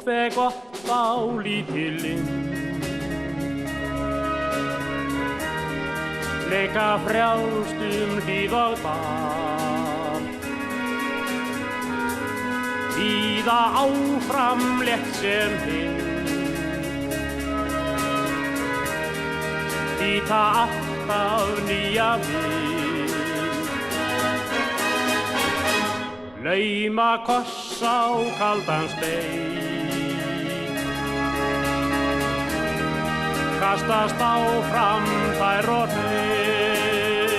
hve gott á lítil lind. Leika frjálst hlíð og dal. Víða áfram létt sem vind. Líta alltaf nýja við. Lauma koss á kaldan stein. Kastast áfram þær og hrein.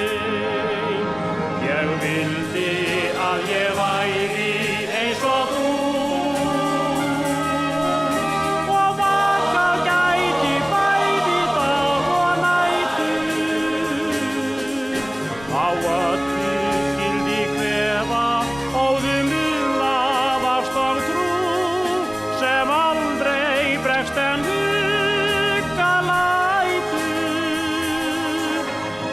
Ég vildi að ég væri eins og þú. Og vakað gæti bæði dag og nætur. Á öllu skyldi kveða, óðum umlað ást og trú, sem aldrei bregst en hugga lætur.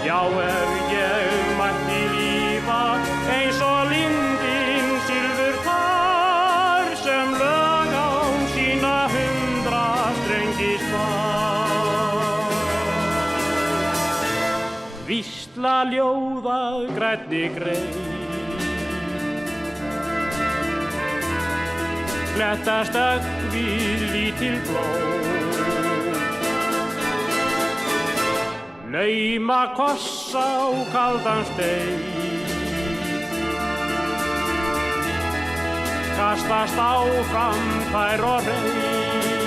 Já, ef ég mætti lífa eins og lindin silfurkar, sem lög á sína 100 strengi spar. Vísla ljóða grænni grein. Flettast ögn við lítil blóm. Lauma koss á kaldan stein. Kastast áfram þær og hrein.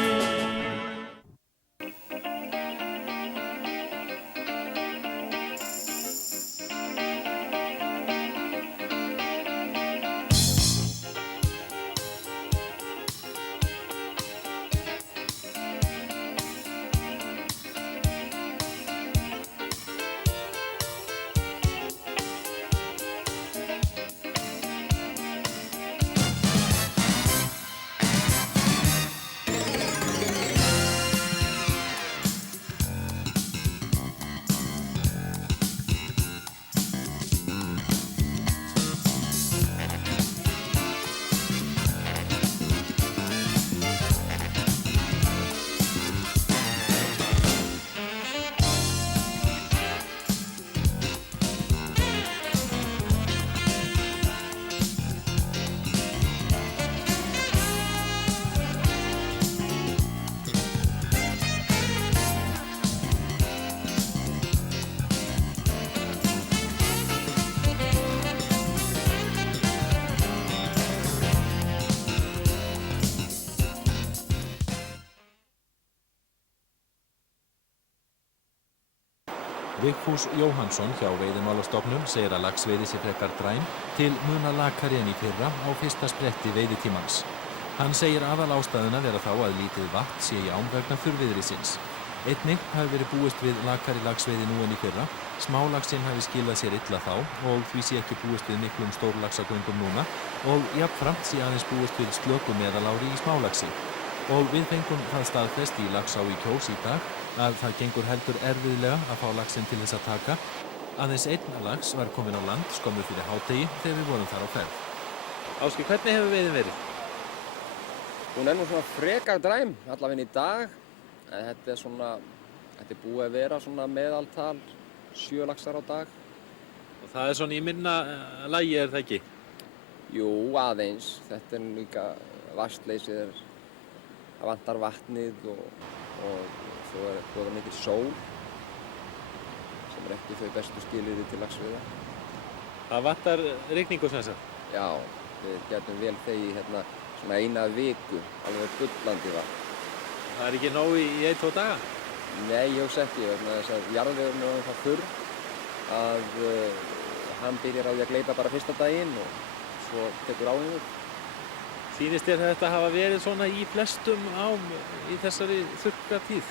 Vigfús Jóhannsson hjá Veiðimálastofnun segir að laxveiði sé frekar dræm til muna lakari en í fyrra á fyrsta spretti veiðitímans. Hann segir aðalástæðuna vera þá að lítið vatn sé í ám vegna þurrviðrisins. Einnig hafi verið búist við lakari laxveiði nú en í fyrra, smálaxinn hafi skilað sér illa þá og því sé ekki búist við miklum stórlaxagöngum núna og jafnframt sé aðeins búist við slöku meðalári í smálaxi. Og við fengum það staðfest í Laxá í Kjós í dag að það gengur heldur erfiðlega að fá laxinn til þess að taka. Aðeins einn lax var kominn á land skömmu fyrir hádegi þegar við vorum þar á ferð. Ásgeir, hvernig hefur veiðin verið? Hún nú svona frekar dræm, allavega í dag. Þetta er búið að vera svona meðaltal 7 laxar á dag. Og það er svona í minna lagi, er það ekki? Jú, aðeins. Þetta er líka vatnsleysið, það vantar vatnið og svo er búið mikil sól sem er ekki þau bestu skilyrði til laxveiða. Það vantar rigningu sem sagt? Já, við getum vel þegið svona eina viku, alveg bullandi vatn. Það er ekki nóg í 1-2 daga? Nei, ég hugsa ekki, vegna þess að jarðvegurinn er það fyrr að hann byrjar á því að gleypa bara fyrsta daginn og svo tekur áhengur. Sýnist þér þetta hafa verið svona í flestum ám í þessari þurrka tíð?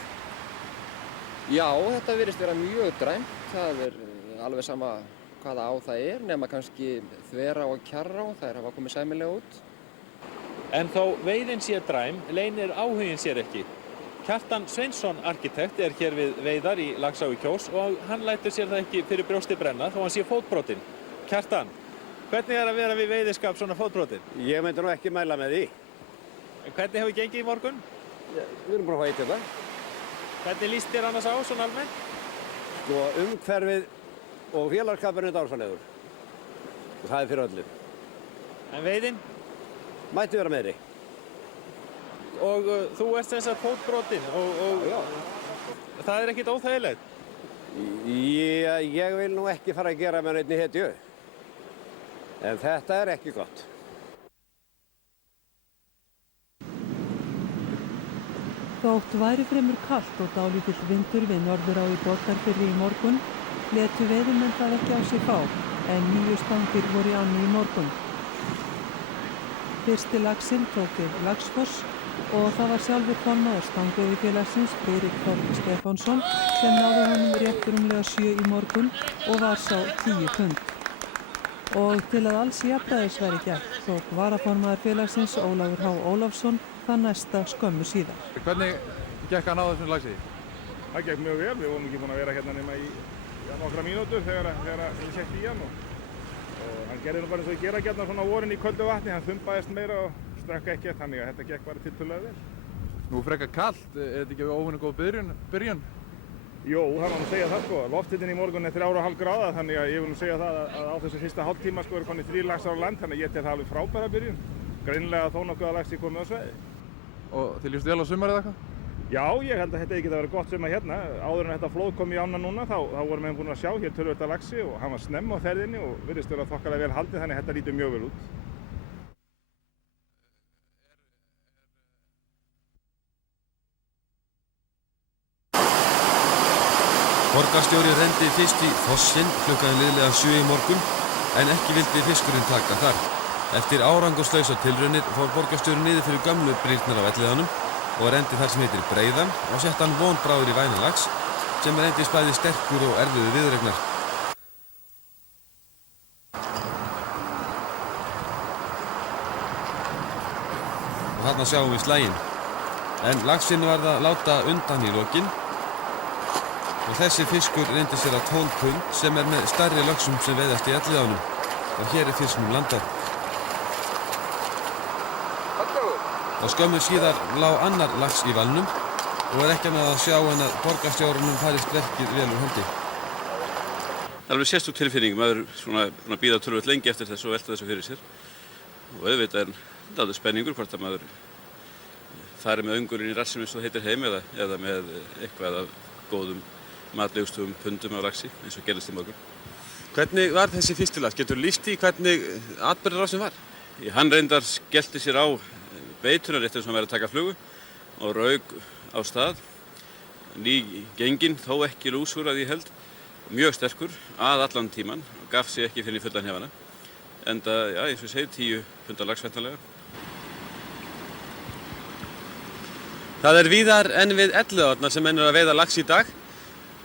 Já, þetta virðist vera mjög dræmt. Það er alveg sama hvaða á það er, nema kannski Þverá og Kjarrá, þær hafa komið sæmilega út. En þó veiðin sé dræm, leynir áhuginn sér ekki. Kjartan Sveinsson, arkitekt, er hér við veiðar í Laxá í Kjós og hann lætur sér það ekki fyrir brjósti brenna þó hann sé fótbrotinn. Kjartan, hvernig er að vera við veiðiskap svona fótbrotinn? Ég myndi nú ekki mæla með því. Hvernig hefur gengið í morgun? Við erum bara að fá eitt þetta. Hvernig líst þér annars á, svona almennt? Sko, umhverfið og félagsskapurinn er dásamlegur. Og það er fyrir öllu. En veiðin? Mætti vera meiri. Og þú ert sem sagt fótbrotinn og Já. það er ekkert óþægilegt? Ég vil nú ekki fara að gera með neitt í hetju. En þetta er ekki gott. Þótt væri fremur kalt og dálítill vindur við Norðurá í Borgarfirði í morgun, létu veiðimenn það ekki á sig fá, en 9 stangir voru í ánni í morgun. Fyrsti laxinn tók við Laxfoss og það var sjálfur formaður stangveiðifélagsins Friðrik Þór Stefánsson sem náði honum rétt rúmlega 7 í morgun og var sá 10 pund. Og til að alls jafnræðis væri gert tók varaformaður félagsins Ólafur H. Ólafsson það næsta skömmu síðar. Hvernig gekk að ná þessum laxi? Það gekk mjög vel, við vorum ekki búin að vera hérna nema í nokkra mínútur þegar við sett í hann og hann gerði nú bara eins og ég gera gjarnan svona á vorin í köldu vatni, hann þumbaðist meira og stökk ekki, þannig að þetta gekk bara tiltölulega vel. Nú frekar kalt, er þetta ekki óvenju góð byrjun? Jú, það má nú segja það sko, lofthitinn í morgun er 3,5 gráða, þannig að ég vil nú segja það að á þessu fyrsta hálftíma sko eru konið 3 laxar á land, þannig að ég tel það alveg frábæra byrjun. Greinilega þó nokkuð að laxi komið á sveiði. Og þið líst vel á sumarið eitthvað? Já, ég held að þetta geti verið gott sumar hérna. Áður en þetta flóð kom í ána núna, þá vorum við búin að sjá hér töluvert af laxi og hann var snemma á ferðinni og virðist vera þokkalega vel haldið, þannig að þetta lítur mjög vel út. Borgarstjóri renndi fyrst í fossinn klukkan liðlega 7 í morgun, en ekki vildi fiskurinn taka þar. Eftir árangurslausa tilraunir fór borgarstjóri niður fyrir gömlu brýrnar á Elliðaánum og renndi þar sem heitir Breiðan og sett hann vonbráður í vænalax sem reyndist bæði sterkur og erfiður viðureignar. Og þarna sjáum við slaginn. En laxinn varð að láta undan í lokin og þessi fiskur reyndi sér að 12 pund sem er með stærri laxum sem veiðast í Elliðaánum og hér er fisknum landað. Og skömmu síðar lá annar lax í valnum og er ekki með að sjá en að borgarstjórunum farist verkið vel úr hendi. Það er alveg sérstök tilfinning, maður svona búinn að bíða töluvert lengi eftir þessu og velta þessu fyrir sér. Og auðvitað er þetta spenningur hvort að maður fari með öngurinn í rassinn eins og það heitir heim eða með eitthvað af góðum matlegustugum pundum af laxi eins og gerðist í morgun. Hvernig var þessi fyrstilags? Getur lýst í hvernig atburðarásin var? Hann reyndar skellti sér á beitunar eftir sem hann væri að taka flugu og rauk á stað. Ný genginn, þó ekki lúsur að ég held, mjög sterkur að allan tíman og gaf sig ekki fyrir fullan hefana. Enda, já, eins og ég segi, 10 pundar lax væntanlega. Það er víðar en við Elliðaárnar sem menn eru að veiða lax í dag.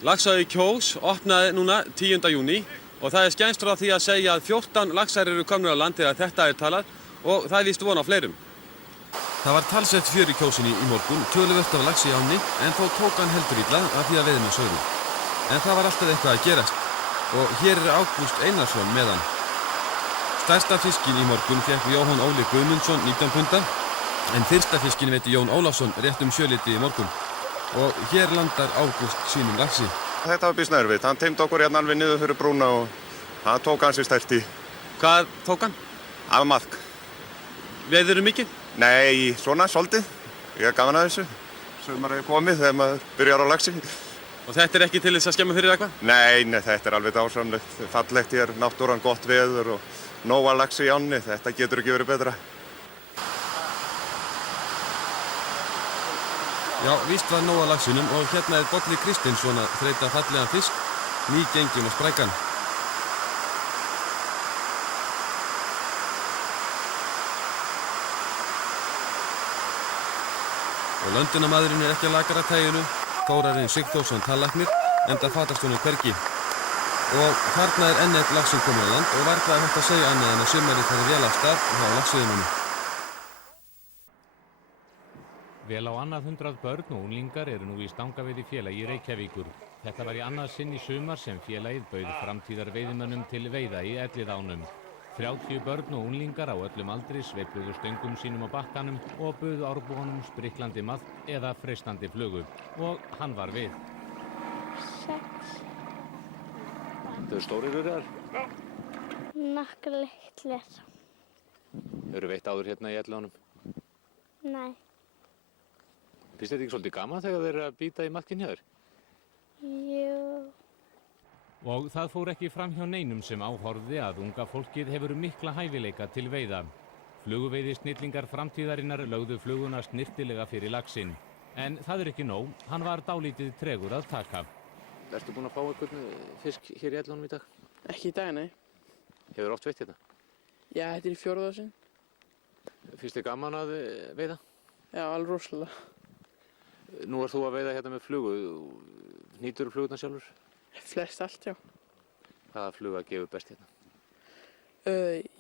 Laxá í Kjós opnaði núna 10. júní og það er skemmst frá því að segja að 14 laxar eru komnir á land þegar þetta er talað og það er víst von á fleirum. Það var talsett fjör í Kjósinni í morgun, töluvert af laxi í ánni, en þó tók hann heldur illa af því að veiðina sögðu. En það var alltaf eitthvað að gerast og hér er Ágúst Einarsson með hann. Stærsta fiskinn í morgun fékk Jóhann Óli Guðmundsson 19 punda, en fyrsta fiskinn veiti Jón Ólafsson rétt 7 í morgun. Og hér landar Ágúst sínum laxi. Þetta var býsna erfitt. Hann teymdi okkur hérna alveg niður fyrir brúna og hann tók hann sér sterkt í. Hvað tók hann? Af maðk. Veiðirðu mikið? Nei, svona, svolítið. Ég er gaman að þessu. Sumar er komið þegar maður byrjar á laxi. Og þetta er ekki til þess að skemma fyrir eitthvað? Nei, þetta er alveg dásamlegt. Fallegt hér, náttúran gott veður og nóga laxi í ánni. Þetta getur ekki verið betra. Já, víst var nóg að laxinum og hérna er Bolli Kristinsson að þreyta fallegan fisk, nýgenginn og sprækan. Og löndunamaðurinn er ekki að lakara tæginu, Þórarinn Sigþórsson tannlæknir, enda fatast honum hvergi. Og þarna er enn eitt laxinn kominn á land og varla hægt að segja annað en að sumarið fari vel af stað hjá laxveiðimönnum. Vel á annað 100 börn og unglingar eru nú í stangaveiðifélagi Reykjavíkur. Þetta var í annað sinn í sumar sem félagið bauð framtíðarveiðimönnum til veiða í Elliðaánum. 30 börn og unglingar á öllum aldri sveifluðu stöngum sínum á bakkanum og buðu árbúanum spriklandi mat eða freistandi flugu. Og hann var við. 6. Þetta stórir urðar? Já. Nokkra litlir. Eru veitt áður hérna í Elliðaánum? Nei. Finnst þetta ekki svolítið gaman þegar þeir eru að bíta í matkinn hjá þér? Jú. Og það fór ekki fram hjá neinum sem áhorfði að unga fólkið hefur mikla hæfileika til veiða. Fluguveiði snillingar framtíðarinnar lögðu fluguna snirtilega fyrir laxinn. En það er ekki nóg, hann var dálítið tregur að taka. Ertu búinn að fá einhvern fisk hér í Elliðaánum í dag? Ekki í dag, nei. Hefur oft veitt hérna? Já, þetta er í 4. sinn. Finnst þið gaman að veiða? Já, alveg rosalega. Nú ert þú að veiða hérna með flugu. Nýtur flugurnar sjálfur? Flest allt, já. Hvaða fluga gefur best hérna?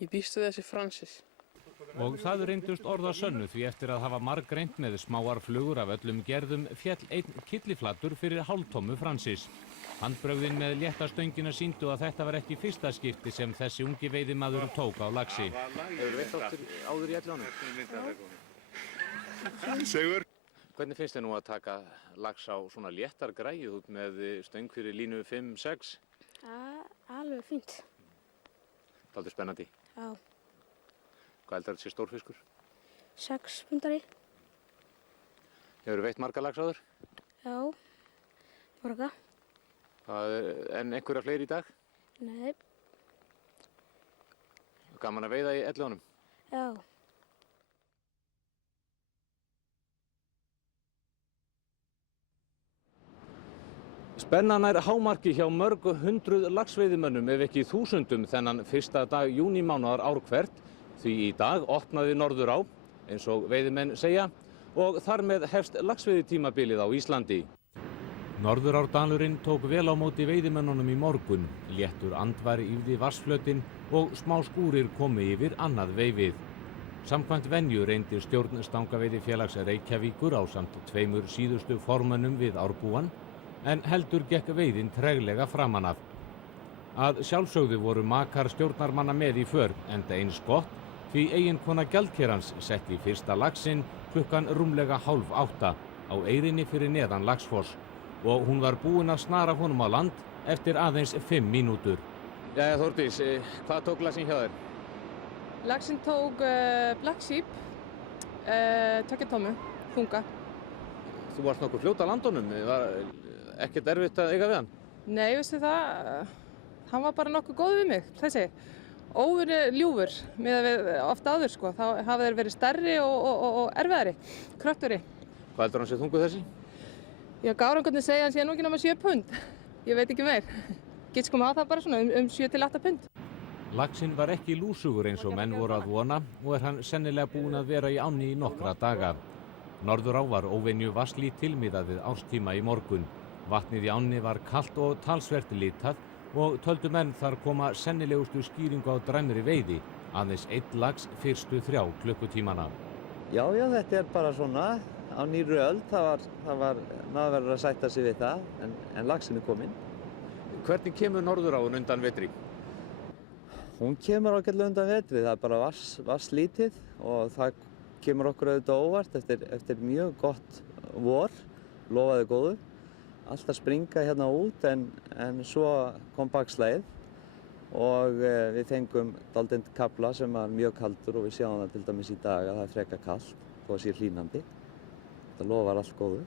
Ég býst við þessi Francis. Og það reyndust orða sönnu því eftir að hafa margreynt með smáar flugur af öllum gerðum féll einn kylliflatur fyrir hálftómu Francis. Handbrögðin með létta stöngina sýndu að þetta var ekki fyrsta skipti sem þessi ungi veiðimaður tók á laxi. Hefur veitt áður í Elliðaánum? Sigur. Hvernig finnst þér nú að taka lax á svona léttar græju út með stöng fyrir línu 5-6? Alveg fínt. Dálítið spennandi. Já. Hvað heldur þetta sé stórfiskur? 6 pundari. Hefur veitt marga lax áður? Já. Marga. En einhverja fleiri í dag? Nei. Gaman að veiða í Elliðaánum? Já. Spennan er hámarki hjá mörg hundruð laxveiðimönnum ef ekki þúsundum þennan fyrsta dag júnímánaðar ár hvert því í dag opnaði Norðurá, eins og veiðimenn segja, og þar með hefst laxveiðitímabilið á Íslandi. Norðurárdalurinn tók vel á móti veiðimönnunum í morgun, léttur andvari yfði vatnsflötinn og smá skúrir komu yfir annað veifið. Samkvæmt venju reyndi stjórn Stangaveiðifélags Reykjavíkur ásamt 2 síðustu formönnum við árbúan, en heldur gekk veiðin treglega framan af. Að sjálfsögðu voru makar stjórnarmanna með í för, enda eins gott, því eiginkona gjaldkerans setti fyrsta laxinn klukkan rúmlega 7:30 á eyrinni fyrir neðan Laxfoss og hún var búin að snara honum á land eftir aðeins 5 mínútur. Jæja Þórdís, hvað tók laxinn hjá þér? Laxinn tók Black Sheep, 2 tómu, þunga. Þú varst nokkuð fljót á landunum, var ekkert erfitt að eiga við hann? Nei, veistu það, hann var bara nokkuð góð við mig, þessi. Óvinni ljúfur, miðað við oft áður sko, þá hafa þeir verið stærri og erfiðari, kröftugri. Hvað heldur hann sé þungur þessi? Já, gárangarnir segja hann sé nú ekki náma 7 pund, ég veit ekki meir. Gets komið á það bara svona 7 til 8 pund. Laxinn var ekki lúsugur eins og menn voru að vona og er hann sennilega búinn að vera í ánni í nokkra daga. Norðurá var óvenju vatnslítil miðað við árstíma í morgun. Vatnið í ánni var kalt og talsvert litað og töldu menn þar koma sennilegustu skýringu á dræmri veiði, aðeins 1 lax fyrstu 3 klukkutímana. Já, þetta er bara svona á nýrri öld, maður verður að sætta sig við það, en laxinn er kominn. Hvernig kemur Norðuráin undan vetri? Hún kemur ágætlega undan vetri, það er bara vatnslítið og það kemur okkur auðvitað óvart eftir mjög gott vor, lofaði góðu. Allt að springa hérna út en svo kom bakslagið og við fengum dálítinn kafla sem var mjög kaldur og við sjáum það til dæmis í dag að það er frekar kalt og það sé hlýnandi. Það lofar allt góðu.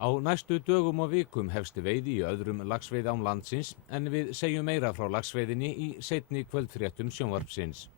Á næstu dögum og vikum hefst veiði í öðrum laxveiðám landsins en við segjum meira frá laxveiðinni í seinni kvöldfréttum sjónvarpsins.